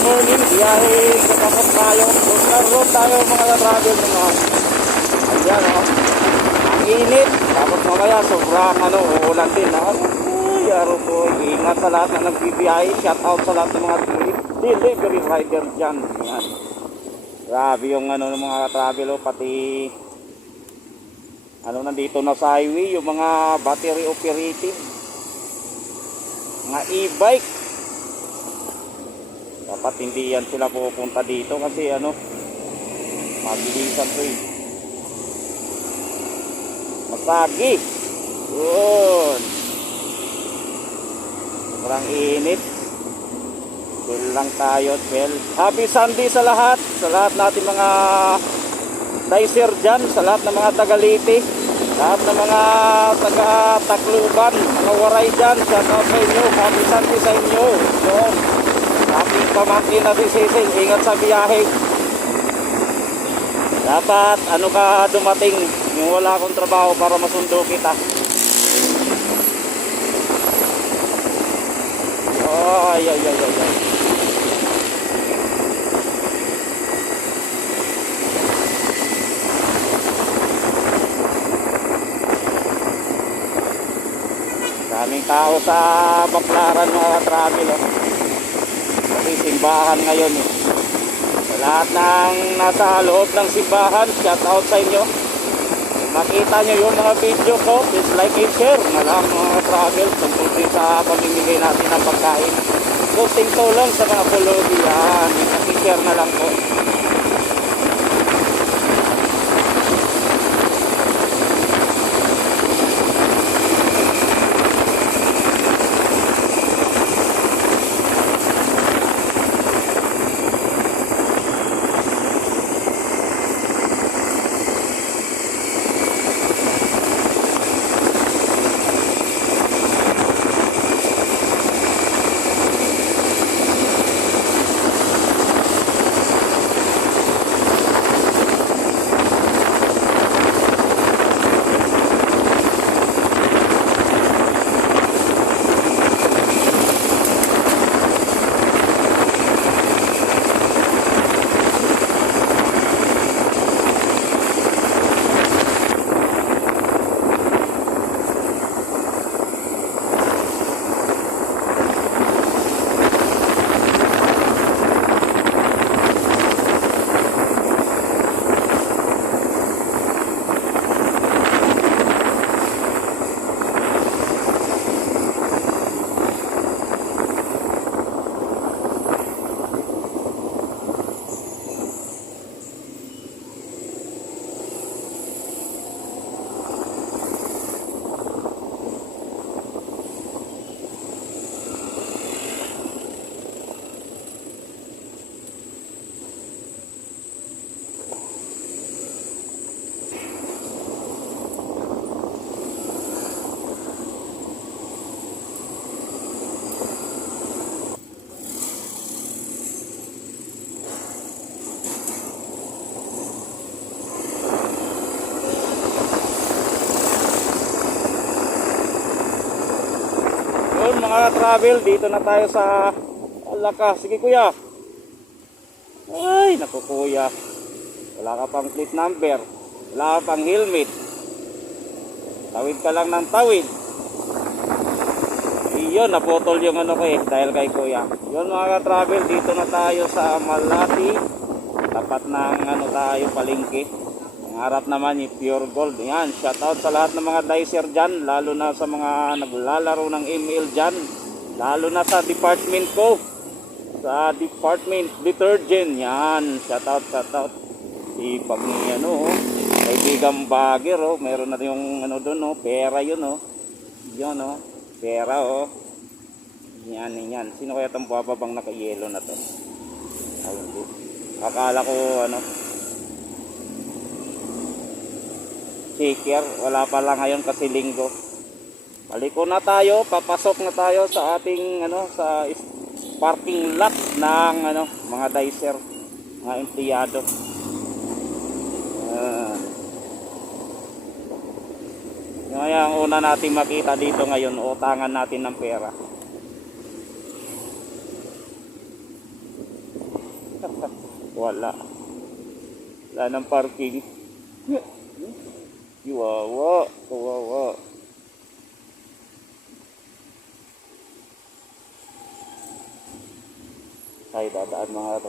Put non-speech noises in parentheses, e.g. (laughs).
morning. Biyahe, kapapot tayo. Road road tayo mga ka-travel. Mga... Ayan, oh. Ang init. Tapos mamaya, sobrang ano, uulan din. Oh. Ay, araw po. Ingat sa lahat na nagbibiyahe. Shout out sa lahat ng mga delivery rider dyan. Ayan. Grabe yung ano ng mga travel, oh. pati ano nandito na sa highway, yung mga battery operated mga e-bike dapat hindi yan sila pupunta dito kasi ano mabilisan to eh. Masagi! Yun! Sobrang init. Chill lang tayo well happy sunday sa lahat. Sa lahat natin mga dicer dyan. Sa lahat ng mga tagaliti. Lahat ng mga taga Tacloban mga waray dyan. Shout out sa inyo. Happy sunday sa inyo. Yun pamangkin na si Sising, ingat sa biyahe. Dapat ano ka dumating, yung wala akong trabaho para masundo kita. Ay, ay, ay, ay, ay. Daming tao sa Baklaran mga travel. Oh. Simbahan ngayon eh. Sa lahat ng nasa loob ng simbahan, shout out sa inyo. Makita nyo yung mga video ko, please like and share na lang mga travel tungkol din sa pamimigay natin ng pagkain. Posting to lang sa mga pulubi. Yan, i-share na lang po. Mga travel, dito na tayo sa Alaka. Sige kuya. Ay, naku kuya. Wala ka pang plate number. Wala ka pang helmet. Tawid ka lang ng tawid. Iyon, naputol yung ano ko eh, dahil kay kuya. Yun mga travel, dito na tayo sa Malati. Tapat ng ano tayo, palengke. Ang harap naman yung pure gold. Yan, shout out sa lahat ng mga dicer dyan, lalo na sa mga naglalaro ng email dyan. Lalo na sa department ko. Sa department detergent. Yan, shout out, shout out. Si pag ni ano, oh, kaibigang bagger, oh, meron na yung ano doon, oh, pera yun, oh. Yun, oh, pera, oh. Yan, yan. Sino kaya itong bababang naka-yellow na to? Ayun, di. Akala ko, ano, sticker. Wala pa lang ngayon kasi linggo. Paliko na tayo, papasok na tayo sa ating ano sa parking lot ng ano mga dicer, mga empleyado. Ah. Yung ang una nating makita dito ngayon, utangan natin ng pera. (laughs) Wala. Wala ng parking. (laughs) Kawawa. Kawawa. Ay, dadaan mga